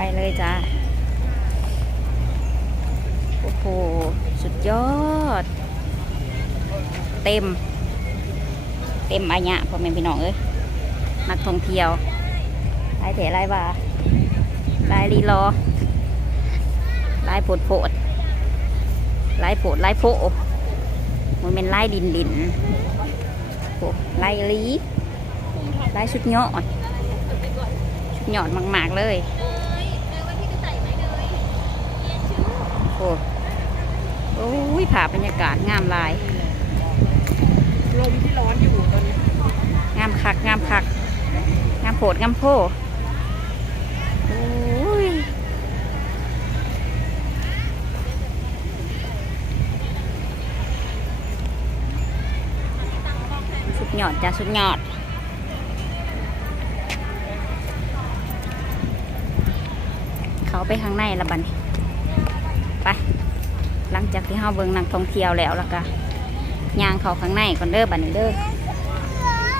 ไปเลยจ้าโอ้โห สุดยอด เต็ม เต็มอัญญะพ่อแม่พี่น้องเอ้ยนักท่องเที่ยวลายเถลายว่าลายลีรอลายโผดโผดลายโผดลายโผมันเป็นลายดินดินโอ้ลายลีลายชุดยอดชุดยอดมาก ๆ เลย โอ้โอ้ยผ่าบรรยากาศงามหลาย ลมที่ร้อนอยู่ตอนนี้ งามคัก งามคัก งามโผดงามโพโอ้ยสุดยอดจ้ะสุดยอดเขาไปข้างในละบัดนไปหลัง จากที่เฮาเบิ่งนักท่องเที่ยวแล้วล้วก็ย่างเขาข้างในก่อนเด้อบัดนี้เด้อ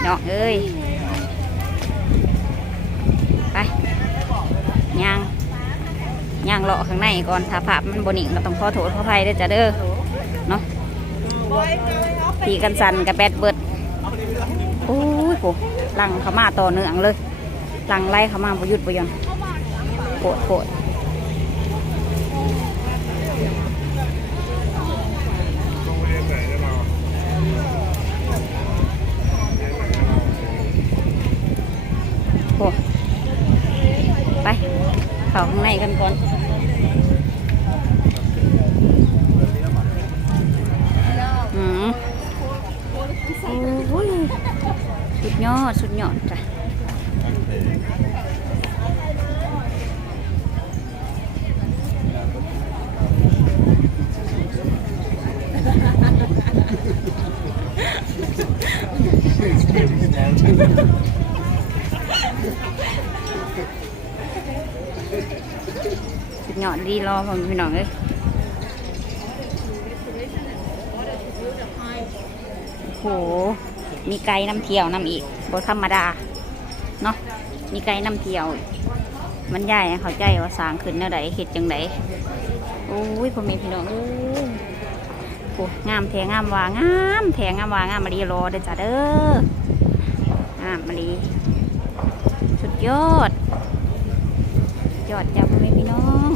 เนาะเอ้ยไปย่างย่างเลาะข้างในก่อนถ้าภาพมันบนิ่งก็ต้องขอโทษขออภัยด้อจ้ะเด้อเนาะตีกันสันกับแบดเบิดโอ้ยโหลังเขามาต่อเนื่องเลยลังไล่เขามาประยุทธ์ประยอนโปวดโปวด ข้าข้างในกันก่อนอืมโอ้ยสุดยอด สุดยอดจ้ะ สุดยอดดีรอ ผมพี่น้องเอ้ยโห มีไกด์นำเที่ยวนำอีกบธรรมดา เนาะ มีไกด์นำเที่ยว มันใหญ่เขาใจว่าสางขึ้นแนวใดเห็ดจังไดโอ้ยพ่อม่พี่น้องโอ้ยโหงามแทงงามว่างามแทงงามว่างามมาดีรอเด้อจ้าเด้องามมาดีสุดยอด ยอดจ้าพ่อแม่พี่น้อง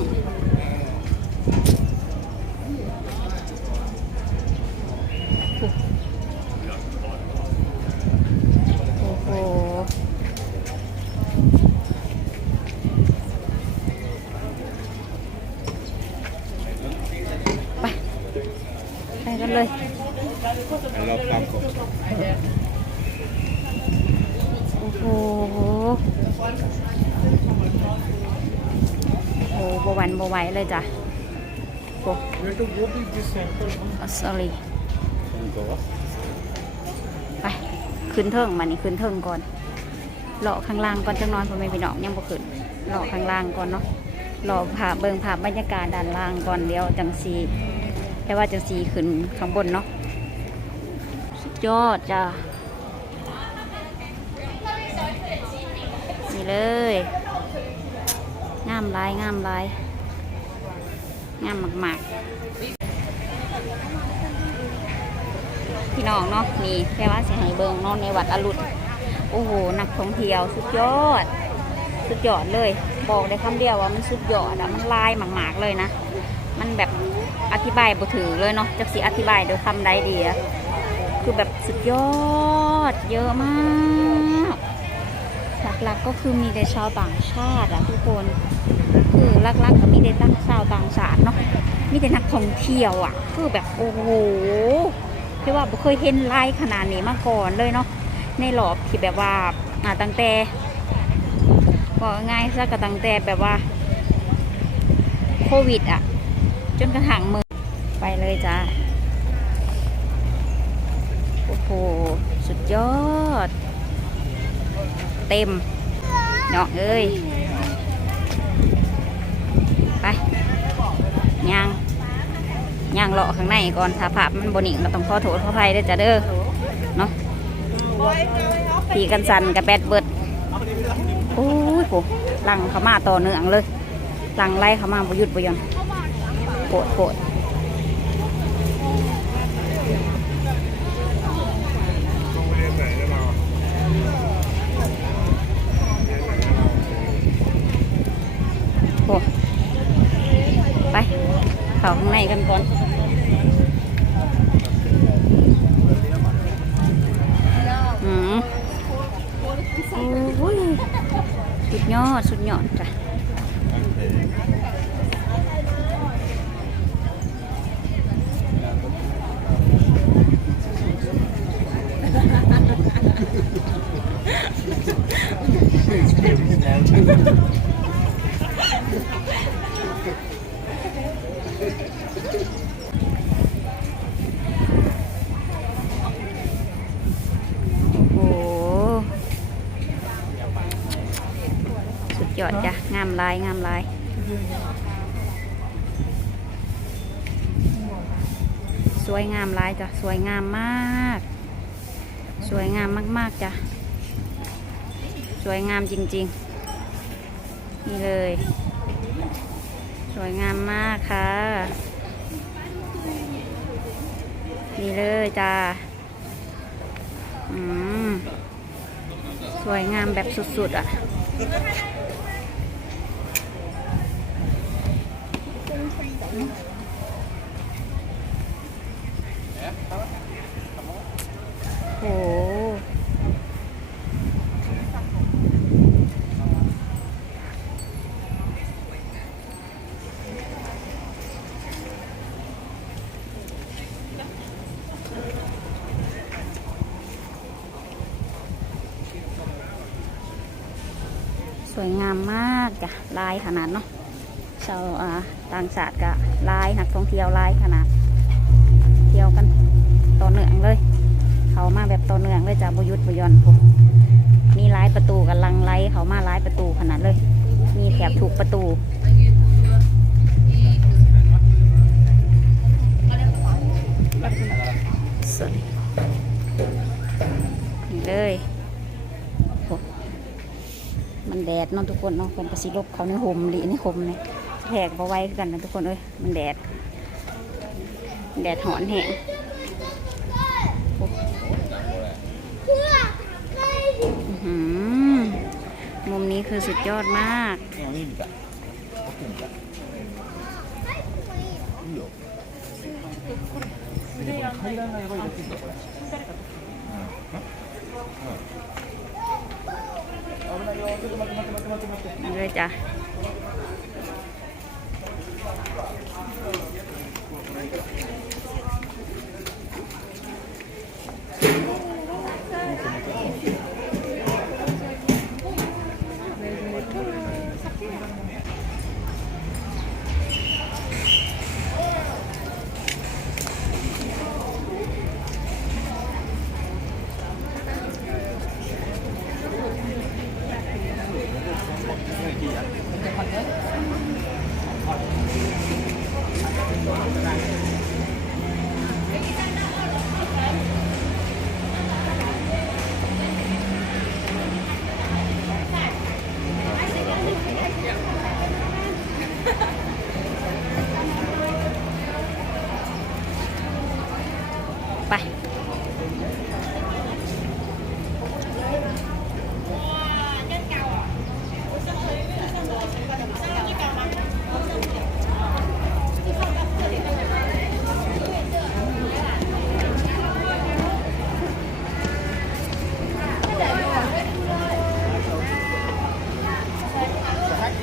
โอ้โหไป ไปกันเลย เราปรับก่อน โอ้โห โอ้ ไหวเลยจ้ะโอ้ Where to go to this center? อ sorry ก่ไป ขึ้นเทิงมานี่ขึ้นเทิงก่อนเลาะข้างล่างก่อนจังนอนพ่อแม่พี่น้องยังบ่ขึ้นเลาะข้างล่างก่อนเนาะเลาะผ่าเบิ่งผ่าบรรยากาศด้านล่างก่อนเดี๋ยวจังสีแต่ว่าจังสีขึ้นข้างบนเนาะสุดยอดจ้านี่เลยงามลายงามลาย งามมากๆ พี่น้องเนาะนี่แค่ว่าสิให้เบิงนอนในวัดอรุณโอ้โหนักท่องเที่ยวสุดยอด สุดยอดเลย บอกได้คำเดียวว่ามันสุดยอดอะมันลายหมากๆเลยนะ มันแบบอธิบายบ่ถือเลยเนาะจักสิอธิบายโดยคำใดดีอะคือแบบสุดยอดเยอะมากหลักๆก็คือมีแต่ชาวต่างชาติอะทุกคน คือลักๆก็มีแต่ตั้งชาวต่างชาติเนาะมีแต่นักท่องเที่ยวอะคือแบบโอ้โหคือว่าเคยเห็นไลายขนาดนี้มาก่อนเลยเนาะในหลอบที่แบบว่าอ่าตั้งแต่บอกง่ายซะก็ตั้งแต่แบบว่า โควิดอะ จนกระทั่งมือไปเลยจ้าโอ้โหสุดยอด เต็มเนาะเอ้ย ย่างย่างเลาะข้างในก่อนถ้าภาพมันบนิ่งก็ต้องขอโทษขออภัยด้อจ้ะเด้อเนาะตีกันสันกับแบดเบิดโอ้ยโหลังเขามาต่อเนื่องเลยหลังไล่เขามาบหยุดบหยอนโปรดโปรดโอ้ไป เข้าข้างในกันก่อน อืมโอ้ยสุดยอด สุดยอดจ้ะ โอ้โห สุดยอดจ้ะ งาม ลายงามลายสวยงามลายจ้ะสวยงามมาก สวยงามมากๆจ้ะสวยงามจริงๆ นี่เลย สวยงามมากค่ะ นี่เลยจ้าอืมสวยงามแบบสุดๆ อะ โอ้โห สวยงามมากจ้ะลายขนาดเนาะชาวอ่าต่างชาติกะลายนักท่องเที่ยวลายขนาด เที่ยวกันต่อเนื่องเลย เขามาแบบต่อเนื่องเลยจ้ะบหยุดบหย่อนผมมีลายประตูกันลังไลเขามาลายประตูขนาดเลย มีแถบถูกประตูเลย แดดเนาะทุกคนเนาะคนกระสิลบเขาในห่มหลีในห่มเนี่ยแทกเอาไว้คือกันนะทุกคนเอ้ยมันแดด แดดหอนแห้งอื้อหือมุมนี้คือสุดยอดมากนี่ เลยจ้ะ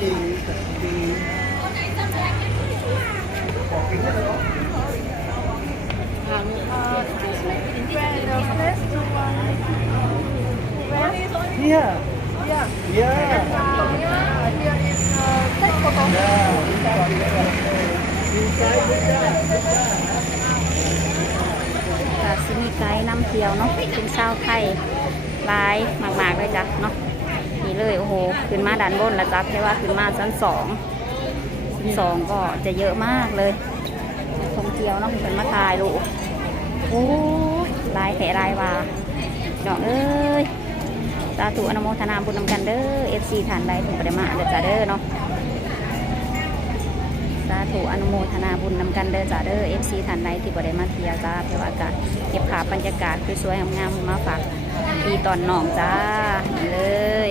Yeah. Yeah. Yeah. Inside กาซิมีไกด์นำเที่ยวเนาะเป็นชาวไทยหลายมากๆเลยจ้ะเนาะนี่ เลยโอ้โหขึ้นมาด้านบนแล้วจ้ะแค่ว่าขึ้นมาชั้นสองชั้นสองก็จะเยอะมากเลยท่องเที่ยวเนาะเป็นมาถ่ายรูปโอ้ยลายแถลายว่าดอกเอ้ยสาธุอนุโมทนาบุญนำกันเด้อเอฟซีฐานใดถึงประเดมาเด้อจ้าเด้อเนาะสาธุอนุโมทนาบุญนำกันเด้อจ้าเด้อ FC ท่านใดที่บ่ได้มาเที่ยวจ้าเพราะว่าก็เก็บภาพบรรยากาศสวยๆงามๆมาฝากพี่ตอนน้องจ้าเลย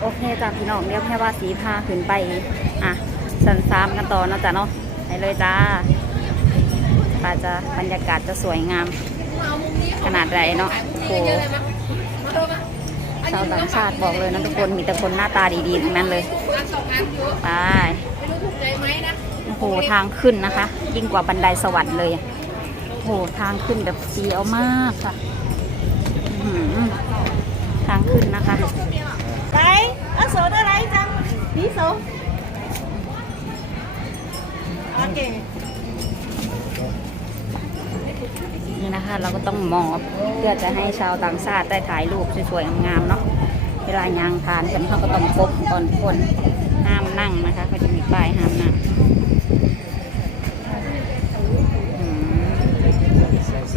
โอเคจ้าพี่น้องเรียกแค่ว่าสีพาขึ้นไป อะสันซามกันต่อเนาะจ้ะเนาะไปเลยจ้าป่าจะบรรยากาศจะสวยงาม ขนาดไรเนาะโอ้ ชาวต่างชาติบอกเลยนะทุกคนมีแต่คนหน้าตาดีๆทั้งนั้นเลยไปไม่รู้ถูกใจไหมนะโอ้โหทางขึ้นนะคะ ยิ่งกว่าบันไดสวรรค์เลยโอ้โหทางขึ้นแบบเสียวมากค่ะทางขึ้นนะคะ Đấy, ở số đó đấy chăng? Bí số. Ok. นี่ นี่นะคะ เราก็ต้องหมอบเพื่อจะให้ชาวต่างชาติได้ถ่ายรูปสวยๆงามๆเนาะเวลายางผ่านกันเขาก็ต้องพบก่อนคนห้ามนั่งนะคะเขาจะมีป้ายห้ามนั่ง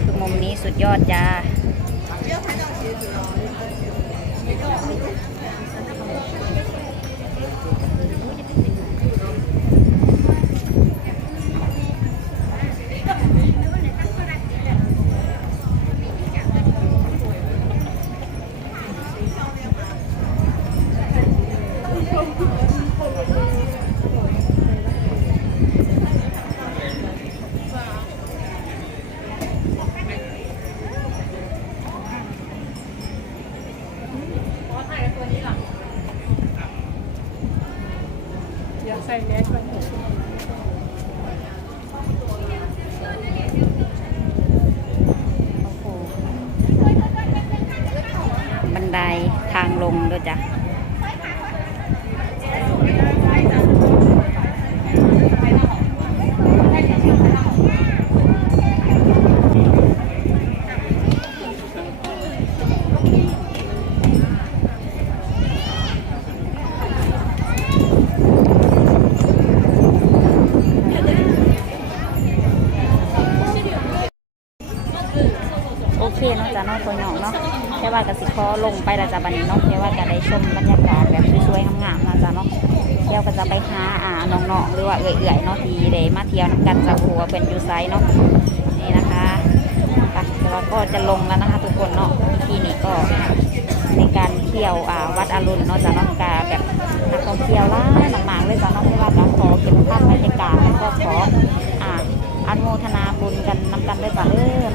คือมุมนี้สุดยอดจ้า ส่แมสก่อนบันไดทางลงด้วยจ้ะ กสิคอลงไปและจ้ะบันนี้เนาะแค่ว่าก็ได้ชมบรรยากาศแบบสวยๆงามๆนะจ้ะเนาะเที่ยวก็จะไปหาอ่าน้องๆหรือว่าเอื่อยๆเนาะที่ได้มาเที่ยวนํกันจากหัวเป็นอยูไซเนาะนี่นะคะไปเดี๋ยวเราก็จะลงแล้วนะคะทุกคนเนาะที่นี่ก็ในการเที่ยวอ่าวัดอรุณเนาะจ้ะเนาะกาแบบนักท่องเที่ยวล่ายมากๆเลยจ้ะเนาะไม่ว่าจะขอเก็บภาพบรรยากาศแล้วก็ขออ่าอนุโมทนาบุญกันนำกันด้วยจ้ะเด้อ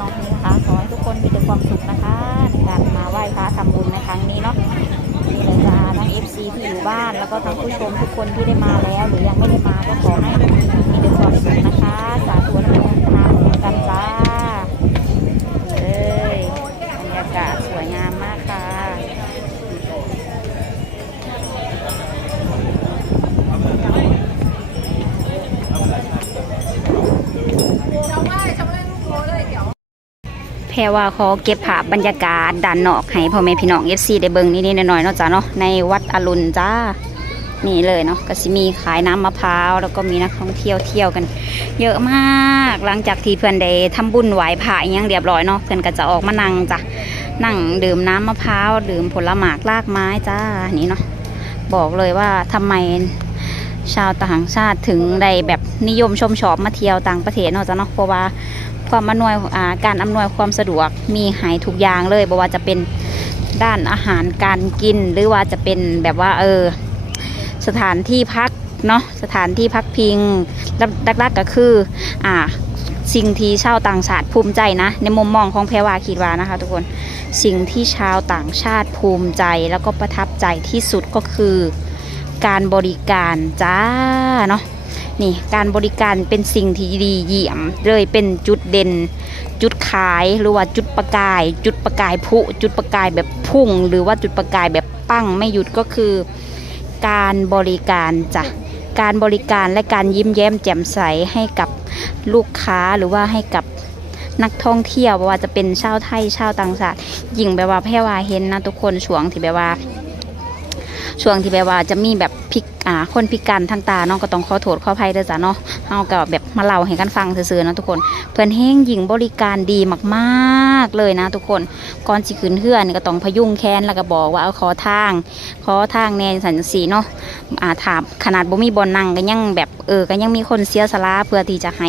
แล้วก็ทั้งผู้ชมทุกคนที่ได้มาแล้ว หรือยังไม่ได้มาก็ขอให้มีแต่ความสุขนะคะ สาธุนุโมทนากันจ้าเลยบรรยากาศสวยงามมากค่ะแพรว่าขอเก็บภาพบรรยากาศด้านนอกให้พ่อแม่พี่น้อง FC ได้เบิ่งนิดๆหน่อยๆเนาะจ้าเนาะในวัดอรุณจ้า นี่เลยเนาะก็สิมีขายน้ำมะพร้าวแล้วก็มีนักท่องเที่ยวเที่ยวกัน เยอะมากหลังจากที่เพื่อนได้ทำบุญไหว้พระอหยังเรียบร้อยเนาะเพื่อนก็จะออกมานั่งจ้ะนั่งดื่มน้ำมะพร้าวดื่มผลหมากลากไม้จ้านี่เนาะบอกเลยว่าทำไมชาวต่างชาติถึงได้แบบนิยมชมชอบมาเที่ยวต่างประเทศเนาะจ้ะเนาะเพราะว่าความอำนวยการอำนวยความสะดวกมีหายทุกอย่างเลยบ่ว่าจะเป็นด้านอาหารการกินหรือว่าจะเป็นแบบว่าเออ สถานที่พักเนาะสถานที่พักพิงดักๆก็คืออ่าสิ่งที่ชาวต่างชาติภูมิใจนะ ในมุมมองของแพรวาคิดว่านะคะ ทุกคนสิ่งที่ชาวต่างชาติภูมิใจแล้วก็ประทับใจที่สุดก็คือ การบริการจ้าเนาะนี่การบริการเป็นสิ่งที่ดีเยี่ยมเลยเป็นจุดเด่น จุดขายหรือว่าจุดประกาย จุดประกายผุจุดประกายแบบพุ่ง หรือว่าจุดประกายแบบปั้งไม่หยุดก็คือ การบริการจ้ะการบริการและการยิ้มแย้มแจ่มใสให้กับลูกค้าหรือว่าให้กับนักท่องเที่ยวว่าจะเป็นชาวไทยชาวต่างชาติยิ่งแบบว่าแพร่ว่าเห็นนะทุกคนช่วงที่แบบว่า ช่วงที่แบบว่าจะมีแบบพิกอ่าคนพิการทางตาเนาะก็ต้องขอโทษขออภัยเด้อจ้ะเนาะเฮาก็แบบมาเล่าให้กันฟังซื่อๆนะทุกคน เพื่อนแห้งหญิงบริการดีมากๆเลยนะทุกคนก่อนสิขึ้นเฮือนก็ต้องพยุงแขนแล้วก็บอกว่าเอาขอทาง ขอทางแนนสันสีเนาะอ่าถามขนาดบ่มีบอลนั่งก็ยังแบบเออก็ยังมีคนเสียสละเพื่อที่จะให้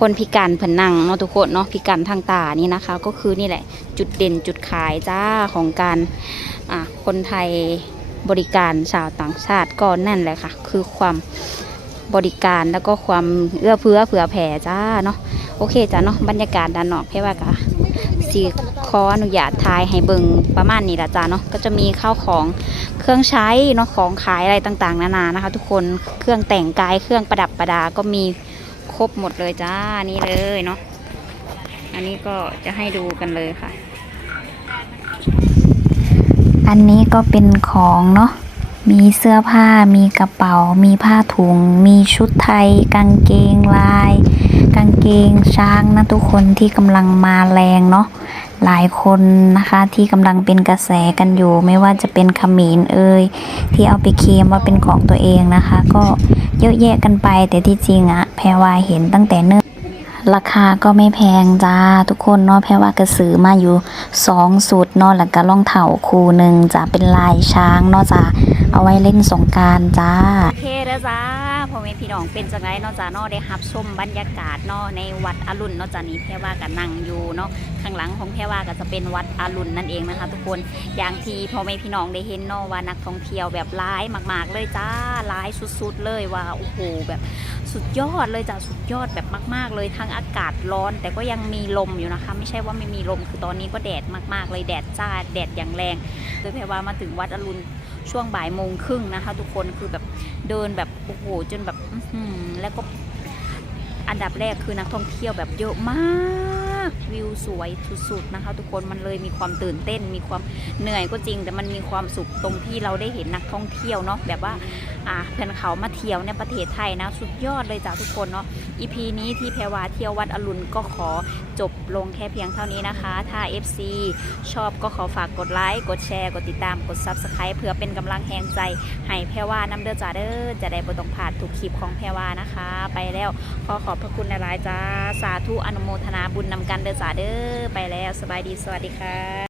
คนพิการเพิ่นนั่งเนาะทุกคนเนาะพิการทางตานี่นะคะ ก็คือนี่แหละจุดเด่นจุดขายจ้าของการคนไทย บริการชาวต่างชาติก็นั่นแหละค่ะ คือความบริการแล้วก็ความเอื้อเฟื้อเผื่อแผ่จ้าเนาะโอเคจ้ะเนาะบรรยากาศด้านนอกเพ่ว่ากะสีขออนุญาตทายให้เบิงประมาณนี้ละจ้ะเนาะก็จะมีข้าวของเครื่องใช้เนาะของขายอะไรต่างๆ นานานะคะ ทุกคนเครื่องแต่งกายเครื่องประดับประดาก็มีครบหมดเลยจ้านี่เลยเนาะอันนี้ก็จะให้ดูกันเลยค่ะ อันนี้ก็เป็นของเนาะ มีเสื้อผ้า มีกระเป๋า มีผ้าถุง มีชุดไทย กางเกงลาย กางเกงช้างนะทุกคนที่กำลังมาแรงเนาะ หลายคนนะคะที่กำลังเป็นกระแสกันอยู่ ไม่ว่าจะเป็นขมินเอ่ยที่เอาไปเคลมว่าเป็นของตัวเองนะคะ ก็เยอะแยะกันไปแต่ที่จริงอะแพรวาเห็นตั้งแต่เนิ่น ราคาก็ไม่แพงจ้าทุกคนเนาะแพรว่ากระสือมาอยู่สองสุดเนาะแล้วก็รองเถ่าคู่หนึ่งจะเป็นลายช้างเนาะจ้าเอาไว้เล่นสงการจ้าโอเคแล้วจ้า ม่พี่น้องเป็นจังไรนาะจ้าเนาได้รับชมบรรยากาศนาในวัดอรุณนาะจ้านี้แพรว่าก็นั่งอยู่เนาะข้างหลังของแพรว่าก็จะเป็นวัดอรุณนั่นเองนะคะ ทุกคนอย่างที่พ่อแม่พี่น้องได้เห็นนาว่านักท่องเที่ยวแบบร้ายมาก ๆ เลยจ้าร้ายสุด ๆ เลยว่าโอ้โหแบบสุดยอดเลยจ้าสุดยอดแบบมาก ๆ เลยทั้งอากาศร้อน แต่ก็ยังมีลมอยู่นะคะ ไม่ใช่ว่าไม่มีลมคือตอนนี้ก็แดดมาก ๆ เลยแดดจ้าแดดอย่างแรงโดยแพรว่ามาถึงวัดอรุณ ช่วงบ่ายโมงครึ่งนะคะ ทุกคนคือแบบเดินแบบโอ้โหจนแบบอืแล้วก็อันดับแรกคือนักท่องเที่ยวแบบเยอะมากวิวสวยสุดๆนะคะ ทุกคนมันเลยมีความตื่นเต้น มีความเหนื่อยก็จริง แต่มันมีความสุขตรงที่เราได้เห็นนักท่องเที่ยวเนาะแบบว่าอ่าเพื่อนเขามาเที่ยวในประเทศไทยนะ สุดยอดเลยจ้ะทุกคนเนาะ อีพีนี้ที่แพรวาเที่ยววัดอรุณก็ขอจบลงแค่เพียงเท่านี้นะคะ ถ้า FC ชอบก็ขอฝากกดไลค์กดแชร์ กดติดตามกด Subscribe เพื่อเป็นกำลังแรงใจให้แพรวานำเด้อจ้าเด้อจะได้บ่ต้องพลาดทุกคลิปของแพรวานะคะ ไปแล้วขอขอบพระคุณหลายๆจ้าสาธุอนุโมทนาบุญนำกันเด้อจ้าเด้อไปแล้วสบายดีสวัสดีค่ะ